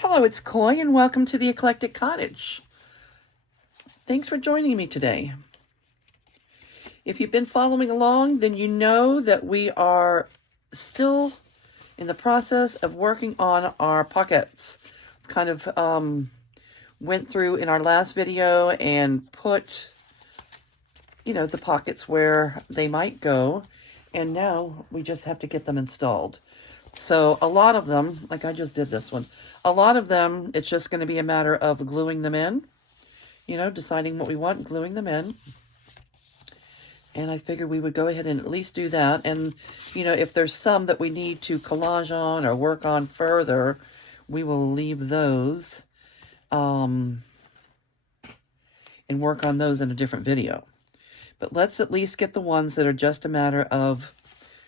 Hello, it's Coy, and welcome to the Eclectic Cottage. Thanks for joining me today. If you've been following along, then you know that we are still in the process of working on our pockets. Kind of went through in our last video and put, the pockets where they might go, and now we just have to get them installed. So a lot of them, like I just did this one, a lot of them, it's just going to be a matter of gluing them in, deciding what we want, gluing them in. And I figured we would go ahead and at least do that. And, if there's some that we need to collage on or work on further, we will leave those and work on those in a different video. But let's at least get the ones that are just a matter of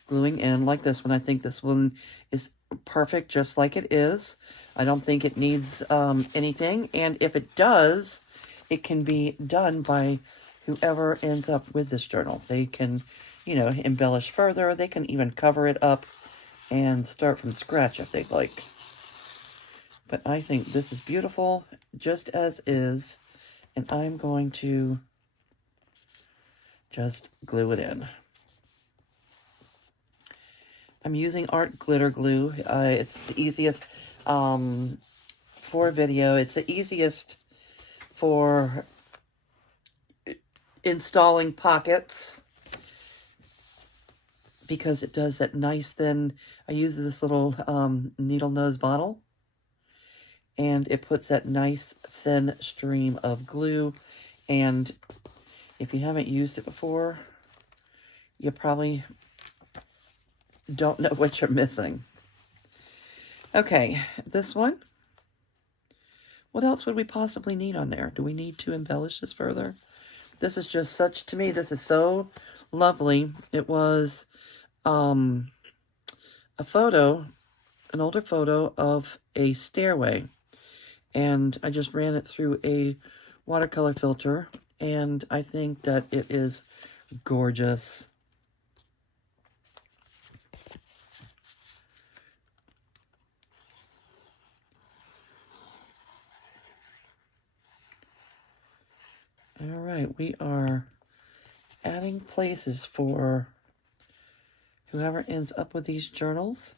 gluing in, like this one. I think this one is perfect just like it is. I don't think it needs anything. And if it does, it can be done by whoever ends up with this journal. They can, embellish further. They can even cover it up and start from scratch if they'd like. But I think this is beautiful just as is. And I'm going to just glue it in. I'm using Art Glitter Glue. It's the easiest for video. It's the easiest for installing pockets because it does that nice thin. I use this little needle nose bottle, and it puts that nice thin stream of glue. And if you haven't used it before, you probably don't know what you're missing. Okay, this one. What else would we possibly need on there? Do we need to embellish this further? This is just such, to me, this is so lovely. It was a photo, an older photo of a stairway. And I just ran it through a watercolor filter. And I think that it is gorgeous. All right, we are adding places for whoever ends up with these journals,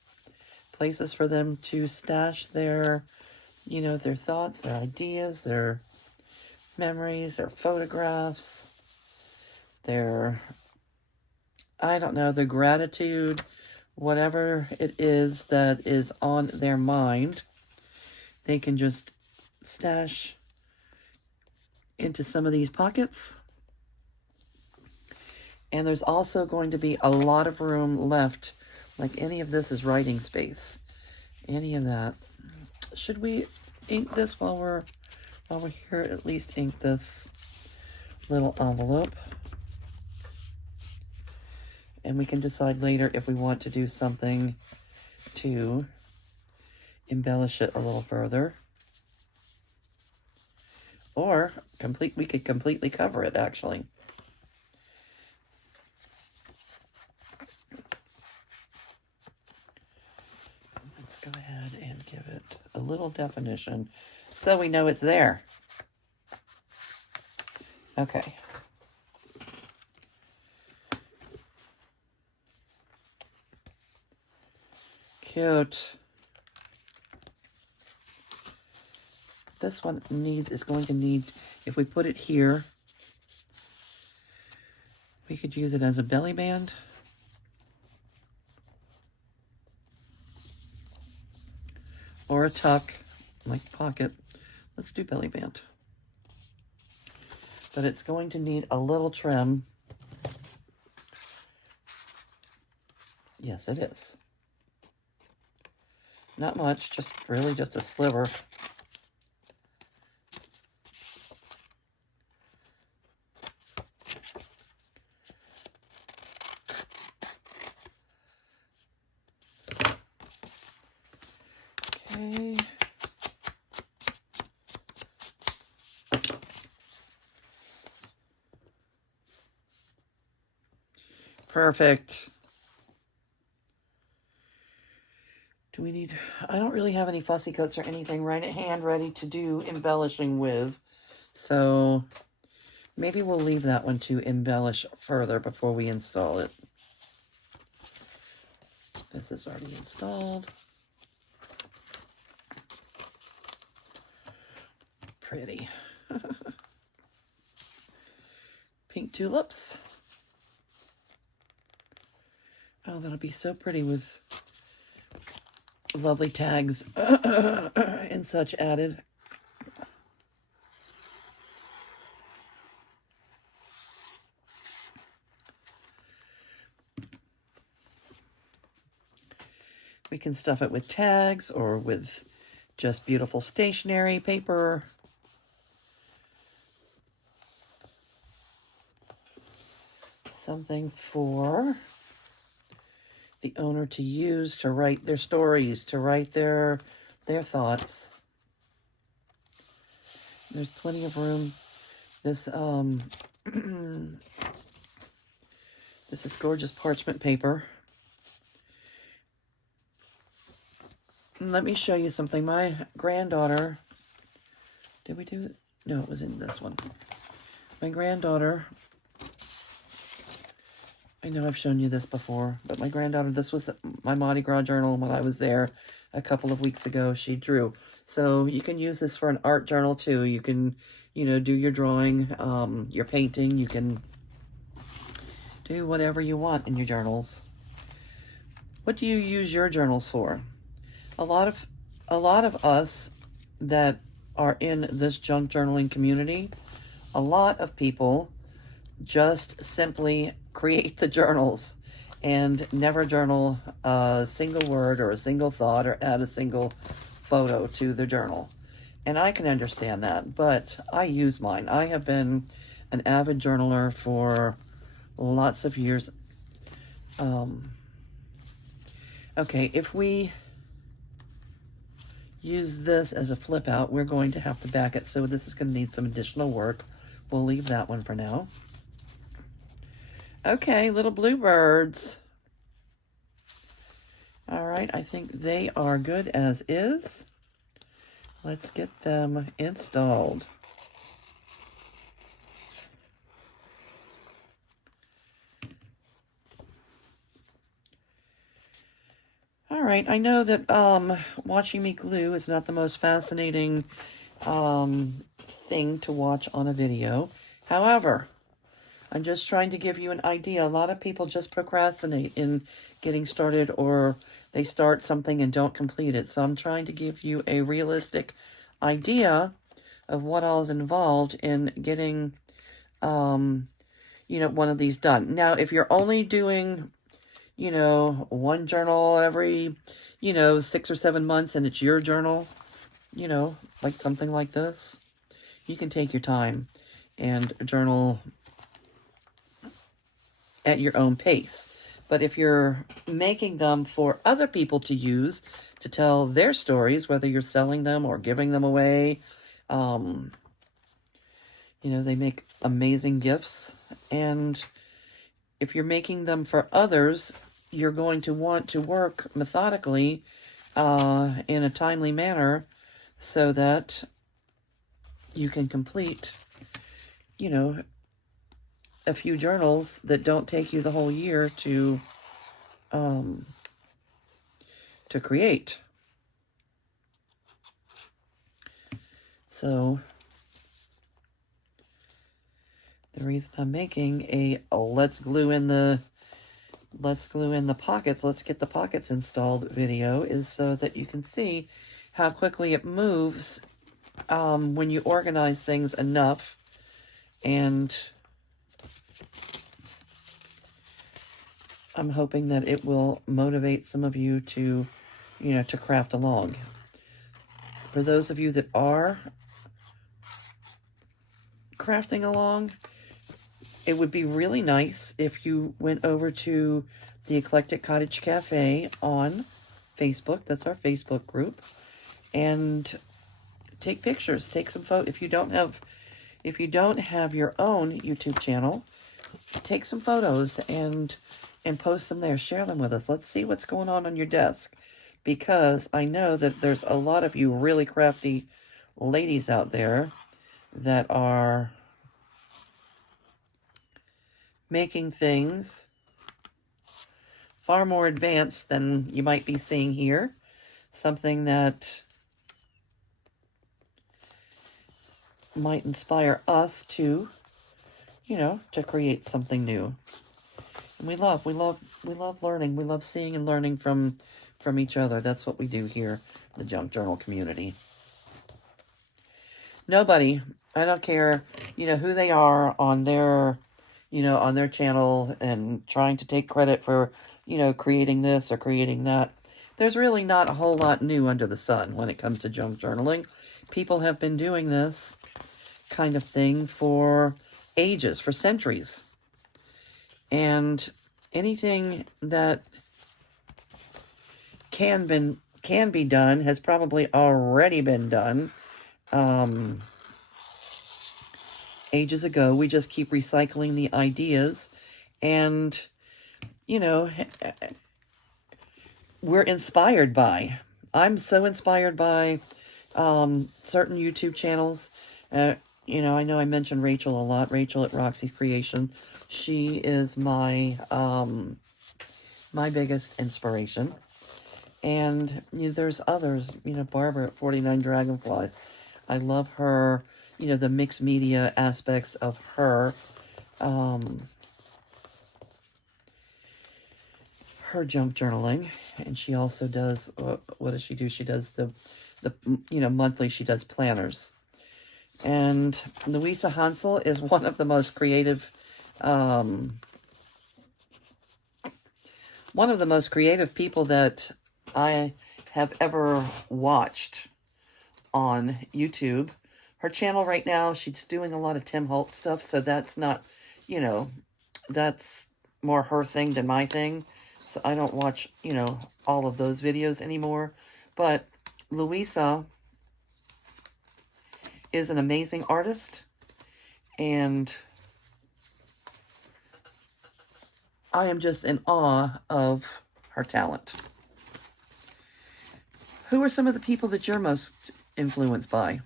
places for them to stash their, their thoughts, their ideas, their memories, their photographs, their, I don't know, their gratitude, whatever it is that is on their mind. They can just stash into some of these pockets. And there's also going to be a lot of room left, like any of this is writing space, any of that. Should we ink this while we're here? At least ink this little envelope. And we can decide later if we want to do something to embellish it a little further. Or we could completely cover it, actually. Let's go ahead and give it a little definition so we know it's there. Okay. Cute. This one is going to need, if we put it here, we could use it as a belly band. Or a tuck, like pocket. Let's do belly band. But it's going to need a little trim. Yes, it is. Not much, really just a sliver. Okay. Perfect. Do we need, I don't really have any fussy cuts or anything right at hand ready to do embellishing with. So maybe we'll leave that one to embellish further before we install it. This is already installed. Pretty. Pink tulips. Oh, that'll be so pretty with lovely tags and such added. We can stuff it with tags or with just beautiful stationery paper. Something for the owner to use to write their stories, to write their thoughts. There's plenty of room. This this is gorgeous parchment paper. Let me show you something. My granddaughter, did we do it? No, it was in this one. My granddaughter, I know I've shown you this before, but my granddaughter, this was my Mardi Gras journal when I was there a couple of weeks ago. She drew. So you can use this for an art journal too. You can, you know, do your drawing, your painting. You can do whatever you want in your journals. What do you use your journals for? A lot of us that are in this junk journaling community, a lot of people just simply create the journals and never journal a single word or a single thought or add a single photo to the journal. And I can understand that, but I use mine. I have been an avid journaler for lots of years. Okay, if we use this as a flip out, we're going to have to back it, so this is going to need some additional work. We'll leave that one for now. Okay, little bluebirds. All right, I think they are good as is. Let's get them installed. All right, I know that watching me glue is not the most fascinating thing to watch on a video. However, I'm just trying to give you an idea. A lot of people just procrastinate in getting started, or they start something and don't complete it. So I'm trying to give you a realistic idea of what all is involved in getting, you know, one of these done. Now, if you're only doing, you know, one journal every, you know, 6 or 7 months, and it's your journal, you know, like something like this, you can take your time and journal at your own pace. But if you're making them for other people to use to tell their stories, whether you're selling them or giving them away, you know, they make amazing gifts. And if you're making them for others, you're going to want to work methodically in a timely manner so that you can complete, you know, a few journals that don't take you the whole year to create. So the reason I'm making a let's glue in the pockets, let's get the pockets installed video is so that you can see how quickly it moves when you organize things enough. And I'm hoping that it will motivate some of you to, you know, to craft along. For those of you that are crafting along, it would be really nice if you went over to the Eclectic Cottage Cafe on Facebook. That's our Facebook group. And take pictures, take some photos. If you don't have your own YouTube channel, take some photos and post them there. Share them with us. Let's see what's going on your desk. because I know that there's a lot of you really crafty ladies out there that are making things far more advanced than you might be seeing here. Something that might inspire us to, you know, to create something new. And we love learning. We love seeing and learning from each other. That's what we do here, the Junk Journal community. Nobody, I don't care, you know, who they are on their, you know, on their channel and trying to take credit for, you know, creating this or creating that. There's really not a whole lot new under the sun when it comes to junk journaling. People have been doing this kind of thing for ages, for centuries. And anything that can be done has probably already been done ages ago. We just keep recycling the ideas, and you know, we're inspired by. I'm so inspired by certain YouTube channels. You know I mentioned Rachel a lot. Rachel at Roxy's Creation. She is my my biggest inspiration. And you know, there's others. You know, Barbara at 49 Dragonflies. I love her. You know, the mixed media aspects of her. Her junk journaling. And she also does, what does she do? She does the you know, monthly, she does planners. And Louisa Hansel is one of the most creative, one of the most creative people that I have ever watched on YouTube. Her channel right now, she's doing a lot of Tim Holtz stuff, so that's not, you know, that's more her thing than my thing. So I don't watch, you know, all of those videos anymore. But Louisa is an amazing artist, and I am just in awe of her talent. Who are some of the people that you're most influenced by?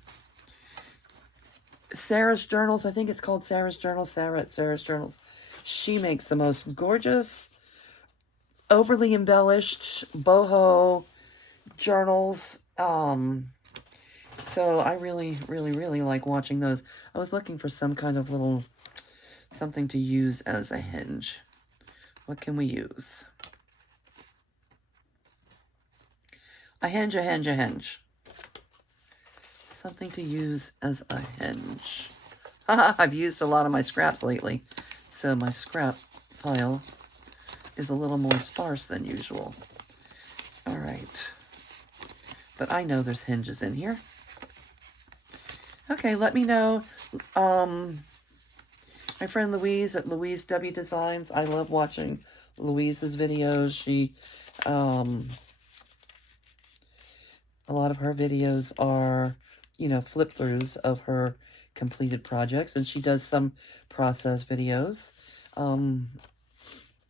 Sarah's Journals, I think it's called Sarah's Journals, Sarah at Sarah's Journals. She makes the most gorgeous, overly embellished, boho journals. So I really, really, really like watching those. I was looking for some kind of little something to use as a hinge. What can we use? A hinge, a hinge, a hinge. Something to use as a hinge. I've used a lot of my scraps lately, so my scrap pile is a little more sparse than usual. All right. But I know there's hinges in here. Okay, let me know. My friend Louise at Louise W Designs. I love watching Louise's videos. She, a lot of her videos are, you know, flip-throughs of her completed projects, and she does some process videos.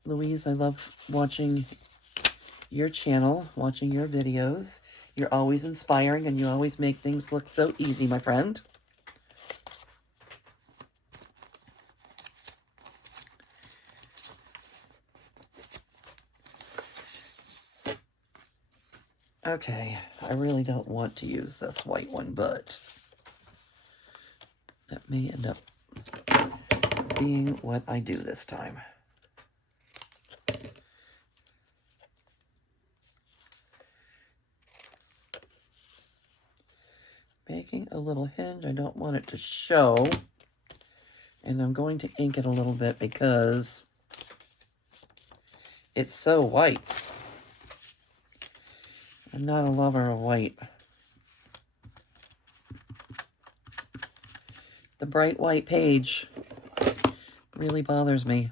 Louise, I love watching your channel, watching your videos. You're always inspiring, and you always make things look so easy, my friend. Okay, I really don't want to use this white one, but that may end up being what I do this time. Making a little hinge. I don't want it to show. And I'm going to ink it a little bit because it's so white. I'm not a lover of white. The bright white page really bothers me.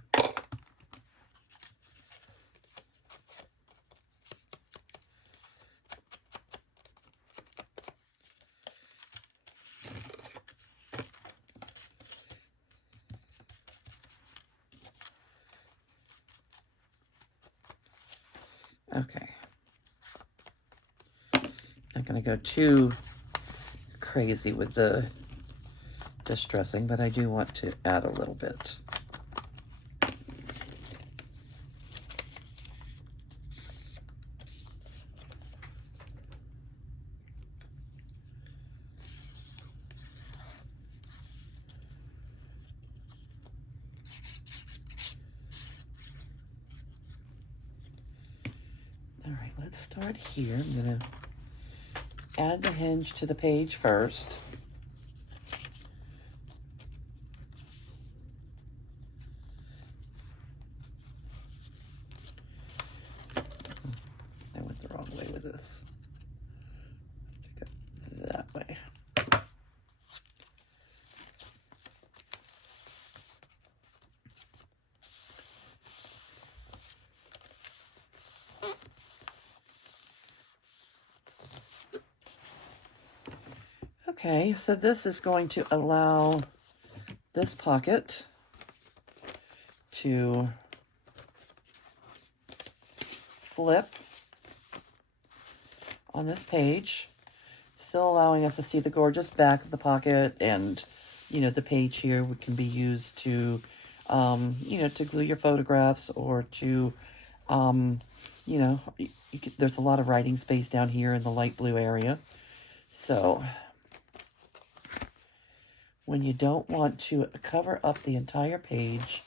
Okay. not going to go too crazy with the distressing, but I do want to add a little bit. All right, let's start here. I'm going to add the hinge to the page first. I went the wrong way with this. Go that way. Okay, so this is going to allow this pocket to flip on this page, still allowing us to see the gorgeous back of the pocket, and you know, the page here can be used to you know, to glue your photographs, or to you know, there's a lot of writing space down here in the light blue area. So when you don't want to cover up the entire page,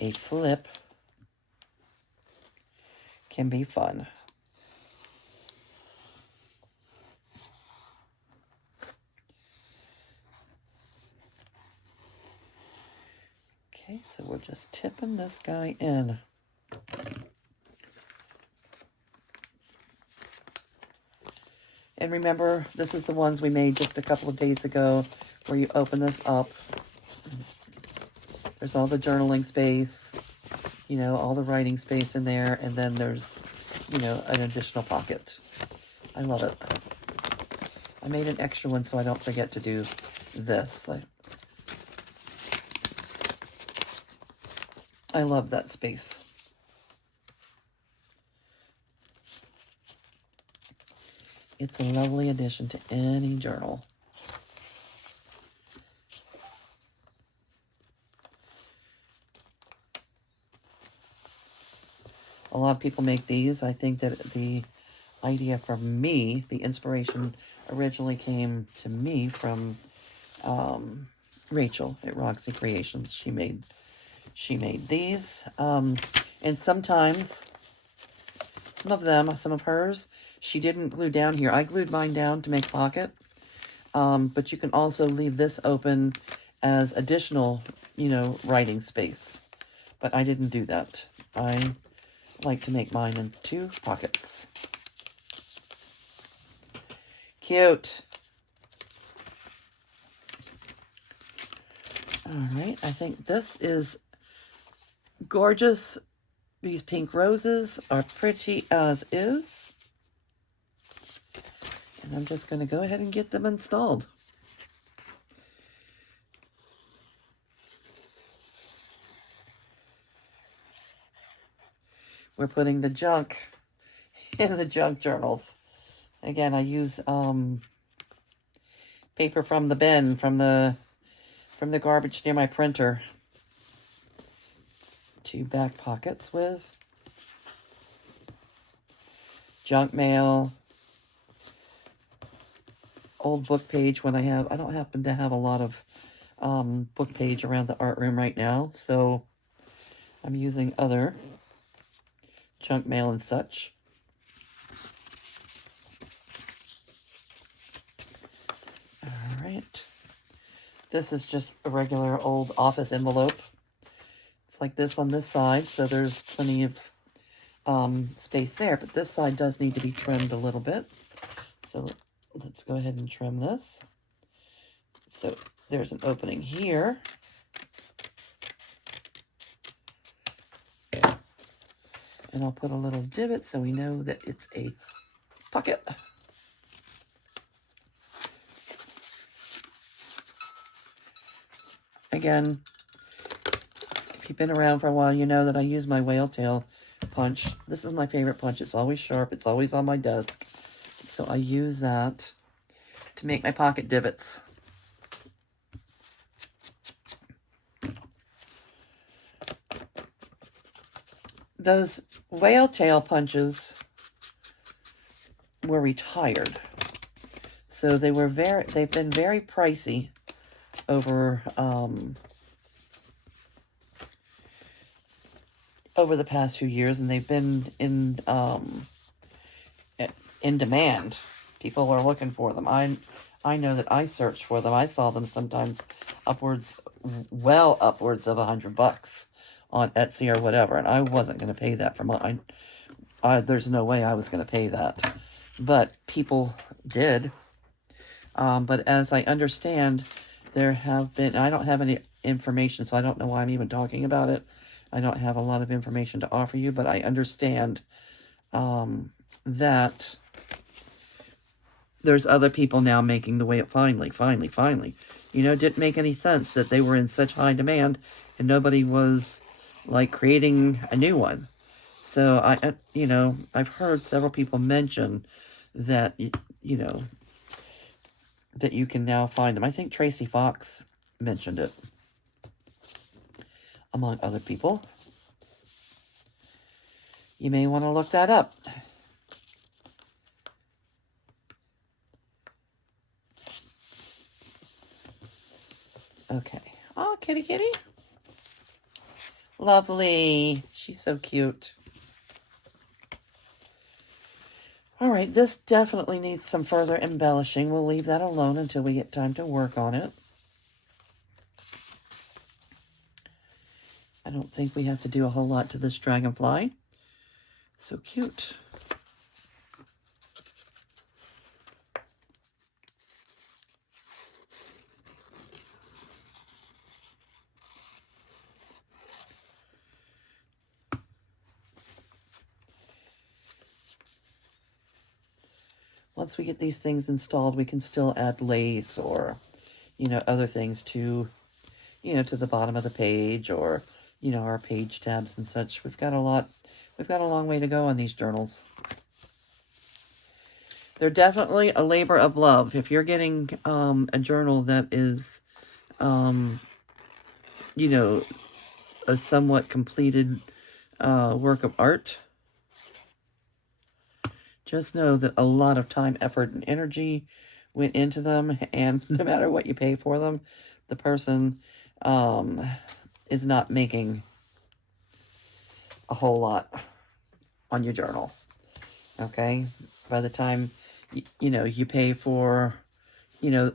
a flip can be fun. Okay, so we're just tipping this guy in. And remember, this is the ones we made just a couple of days ago, where you open this up. There's all the journaling space, you know, all the writing space in there, and then there's, you know, an additional pocket. I love it. I made an extra one so I don't forget to do this. I love that space. It's a lovely addition to any journal. A lot of people make these. I think that the idea for me, the inspiration originally came to me from Rachel at Roxy Creations. She made these. And sometimes, some of hers, she didn't glue down here. I glued mine down to make pocket. But you can also leave this open as additional, you know, writing space. But I didn't do that. I like to make mine in 2 pockets. Cute. All right, I think this is gorgeous. These pink roses are pretty as is. And I'm just going to go ahead and get them installed. We're putting the junk in the junk journals. Again, I use paper from the bin, from the garbage near my printer, to back pockets with. Junk mail. Old book page when I don't happen to have a lot of book page around the art room right now, so I'm using other junk mail and such. All right. This is just a regular old office envelope. It's like this on this side, so there's plenty of space there, but this side does need to be trimmed a little bit. So let's go ahead and trim this. So there's an opening here. And I'll put a little divot so we know that it's a pocket. Again, if you've been around for a while, you know that I use my whale tail punch. This is my favorite punch. It's always sharp. It's always on my desk. So I use that to make my pocket divots. Those whale tail punches were retired. So they've been very pricey over the past few years, and they've been in demand. People are looking for them. I know that I searched for them. I saw them sometimes well upwards of $100 on Etsy or whatever, and I wasn't going to pay that for mine. There's no way I was going to pay that, but people did. But as I understand, there have been, I don't have any information, so I don't know why I'm even talking about it. I don't have a lot of information to offer you, but I understand that there's other people now making the way up finally. You know, it didn't make any sense that they were in such high demand and nobody was, like, creating a new one. So, I've heard several people mention that, you know, that you can now find them. I think Tracy Fox mentioned it, among other people. You may want to look that up. Okay. Oh, kitty kitty. Lovely. She's so cute. All right, this definitely needs some further embellishing. We'll leave that alone until we get time to work on it. I don't think we have to do a whole lot to this dragonfly. So cute. Once we get these things installed, we can still add lace or, other things to, to the bottom of the page or, our page tabs and such. We've got a long way to go on these journals. They're definitely a labor of love. If you're getting a journal that is, a somewhat completed work of art, just know that a lot of time, effort, and energy went into them, and no matter what you pay for them, the person is not making a whole lot on your journal, okay? By the time, you pay for,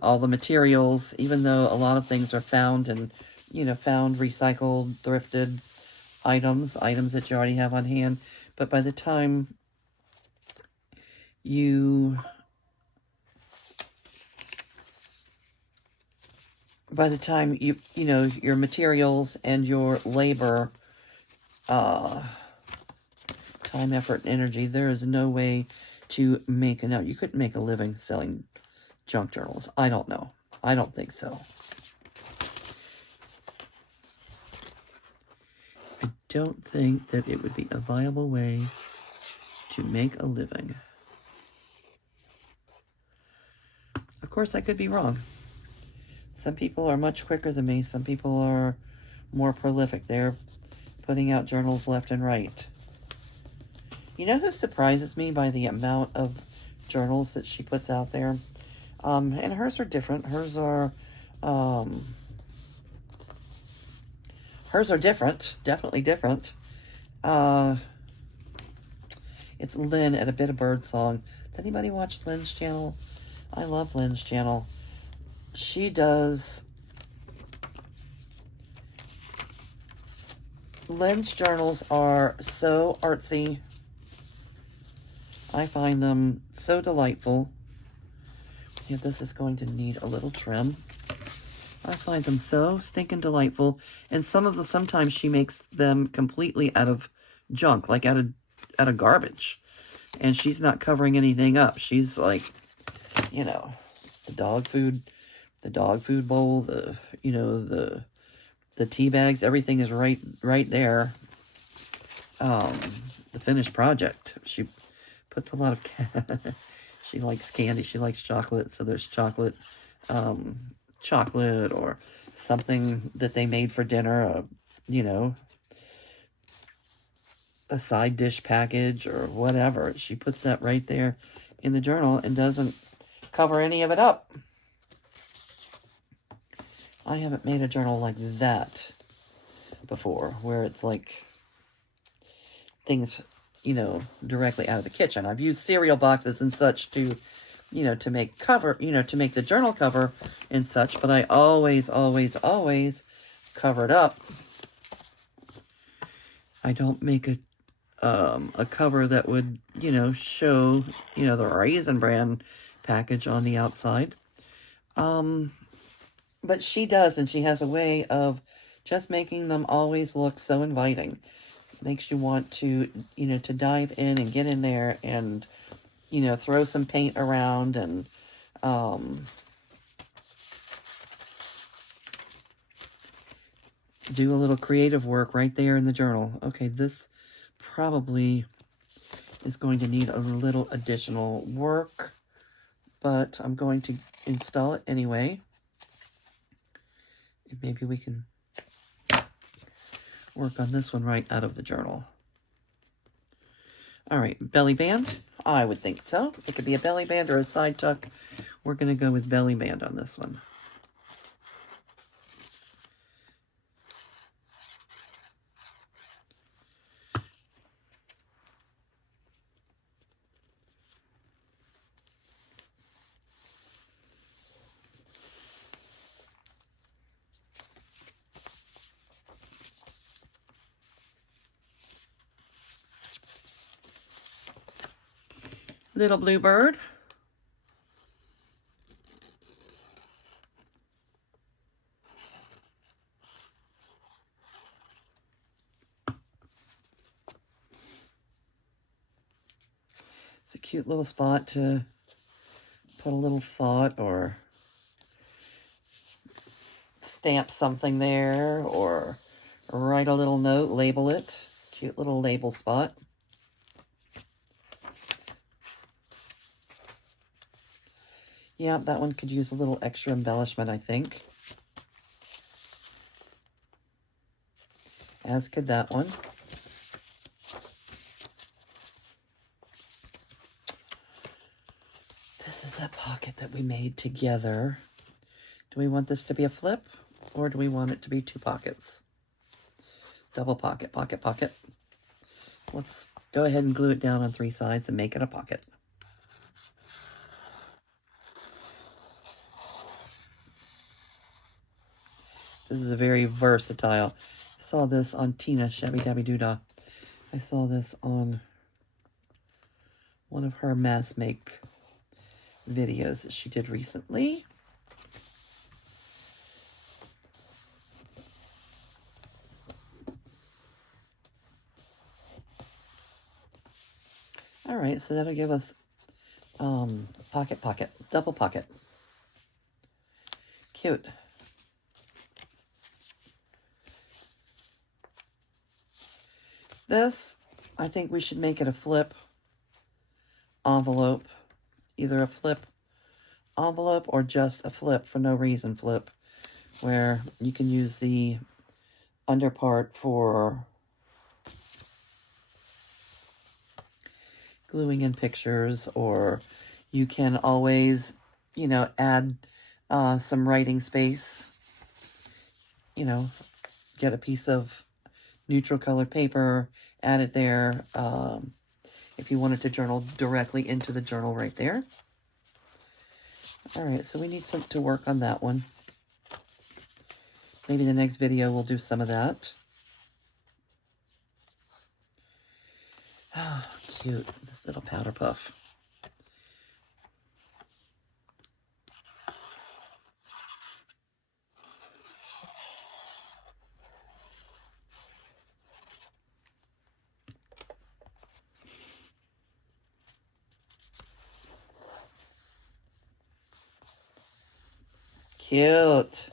all the materials, even though a lot of things are found and, found, recycled, thrifted items that you already have on hand, but by the time your materials and your labor, time, effort, and energy, there is no way to make you couldn't make a living selling junk journals. I don't know. I don't think so. I don't think that it would be a viable way to make a living. Of course, I could be wrong. Some people are much quicker than me. Some people are more prolific. They're putting out journals left and right. You know who surprises me by the amount of journals that she puts out there? And hers are different. Hers are different. Definitely different. It's Lynn at A Bit of Birdsong. Does anybody watch Lynn's channel? I love Lynn's channel. She does... Lynn's journals are so artsy. I find them so delightful. Yeah, this is going to need a little trim. I find them so stinking delightful. And sometimes she makes them completely out of junk, like out of garbage. And she's not covering anything up. She's like, the dog food bowl, the tea bags, everything is right there. The finished project. She puts a lot of She likes candy. She likes chocolate. So there's chocolate, chocolate or something that they made for dinner, you know, a side dish package or whatever. She puts that right there in the journal and doesn't cover any of it up. I haven't made a journal like that before, where it's like things, you know, directly out of the kitchen. I've used cereal boxes and such to, you know, to make cover, you know, to make the journal cover and such, but I always, always, always cover it up. I don't make a cover that would, you know, show, you know, the Raisin Bran package on the outside. But she does, and she has a way of just making them always look so inviting. Makes you want to, you know, to dive in and get in there and, you know, throw some paint around and, do a little creative work right there in the journal. Okay, this probably is going to need a little additional work, but I'm going to install it anyway. And maybe we can work on this one right out of the journal. All right, belly band. I would think so. It could be a belly band or a side tuck. We're going to go with belly band on this one. Little bluebird. It's a cute little spot to put a little thought or stamp something there or write a little note, label it. Cute little label spot. Yeah, that one could use a little extra embellishment, I think. As could that one. This is a pocket that we made together. Do we want this to be a flip, or do we want it to be two pockets? Double pocket, pocket, pocket. Let's go ahead and glue it down on three sides and make it a pocket. This is a very versatile. I saw this on Tina Shabby Dabby Doodah. I saw this on one of her mass make videos that she did recently. All right, so that'll give us pocket, pocket, double pocket. Cute. This, I think we should make it a flip envelope. Either a flip envelope or just a flip for no reason flip, where you can use the under part for gluing in pictures, or you can always, you know, add some writing space. You know, get a piece of neutral colored paper, add it there. If you wanted to journal directly into the journal right there. All right, so we need some to work on that one. Maybe the next video we'll do some of that. Oh, cute, this little powder puff. Cute.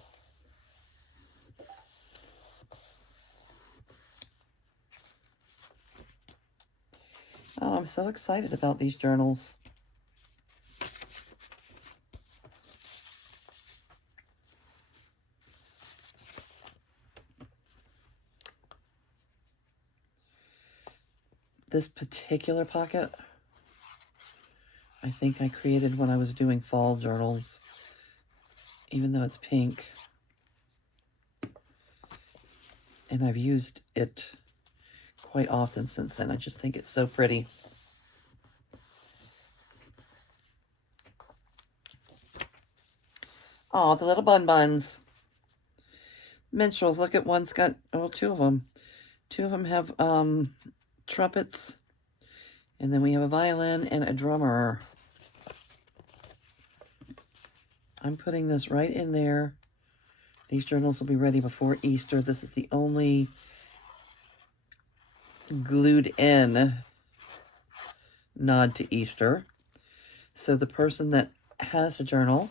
Oh, I'm so excited about these journals. This particular pocket, I think I created when I was doing fall journals, even though it's pink. And I've used it quite often since then. I just think it's so pretty. Oh, the little bun buns. Minstrels, look at one's got, oh, two of them. Two of them have trumpets. And then we have a violin and a drummer. I'm putting this right in there. These journals will be ready before Easter. This is the only glued in nod to Easter. So the person that has a journal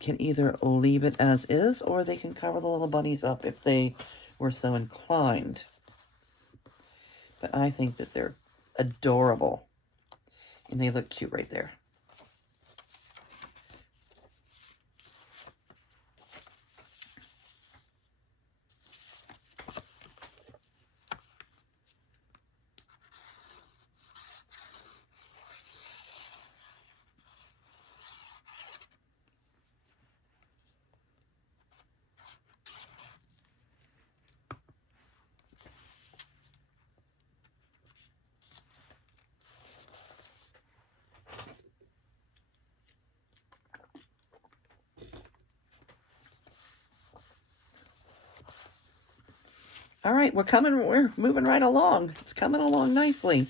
can either leave it as is, or they can cover the little bunnies up if they were so inclined. But I think that they're adorable. And they look cute right there. All right, we're moving right along. It's coming along nicely.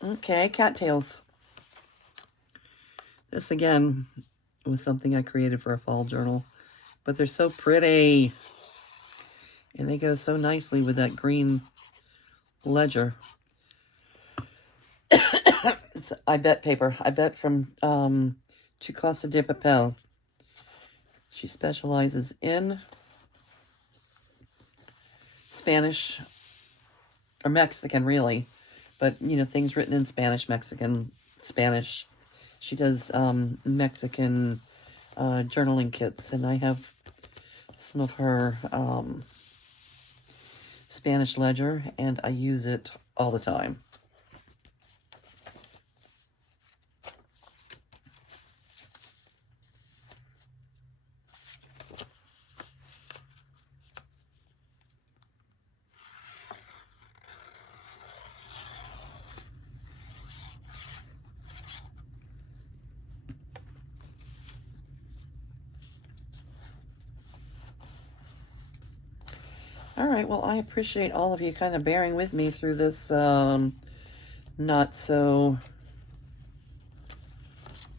Okay, cattails. This again was something I created for a fall journal, but they're so pretty. And they go so nicely with that green ledger. It's I Bet paper. I Bet from Tu Casa de Papel. She specializes in Spanish, or Mexican really, but you know, things written in Spanish, Mexican, Spanish. She does Mexican journaling kits, and I have some of her Spanish ledger, and I use it all the time. All right, well, I appreciate all of you kind of bearing with me through this not so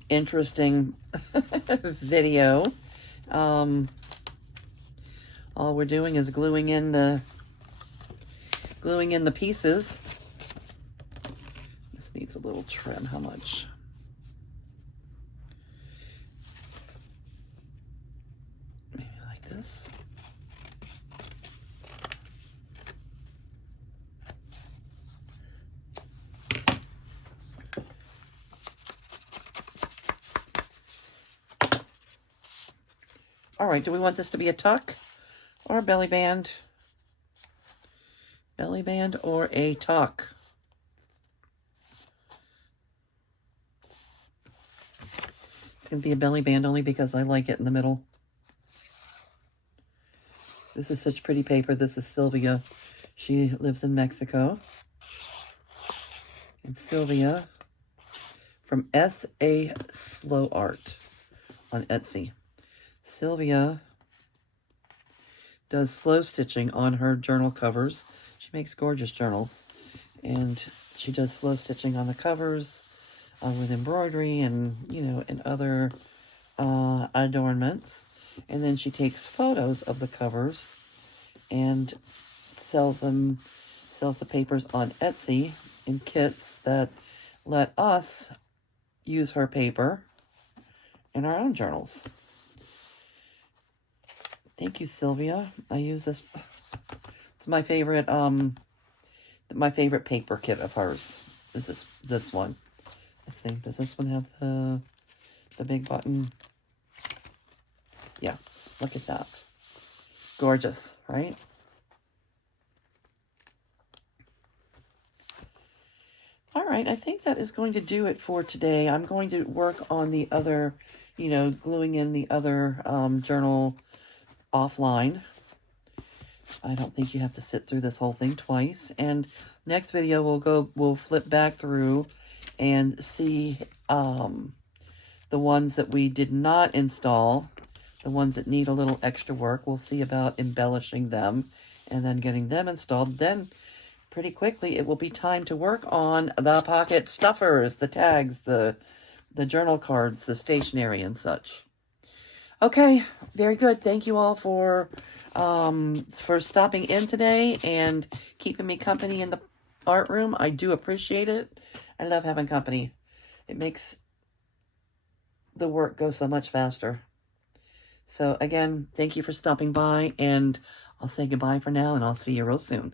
interesting video. All we're doing is gluing in the pieces. This needs a little trim. How much? Maybe like this. All right, do we want this to be a tuck or a belly band? Belly band or a tuck? It's going to be a belly band only because I like it in the middle. This is such pretty paper. This is Sylvia. She lives in Mexico. And Sylvia from S.A. Slow Art on Etsy. Sylvia does slow stitching on her journal covers. She makes gorgeous journals. And she does slow stitching on the covers with embroidery and, you know, and other adornments. And then she takes photos of the covers and sells the papers on Etsy in kits that let us use her paper in our own journals. Thank you, Sylvia. I use this. It's my favorite paper kit of hers. This one. Let's see. Does this one have the big button? Yeah. Look at that. Gorgeous, right? All right, I think that is going to do it for today. I'm going to work on the other, gluing in the other journal offline. I don't think you have to sit through this whole thing twice. And next video, we'll flip back through and see the ones that we did not install, the ones that need a little extra work. We'll see about embellishing them and then getting them installed. Then pretty quickly, it will be time to work on the pocket stuffers, the tags, the journal cards, the stationery and such. Okay, very good. Thank you all for stopping in today and keeping me company in the art room. I do appreciate it. I love having company. It makes the work go so much faster. So again, thank you for stopping by, and I'll say goodbye for now, and I'll see you real soon.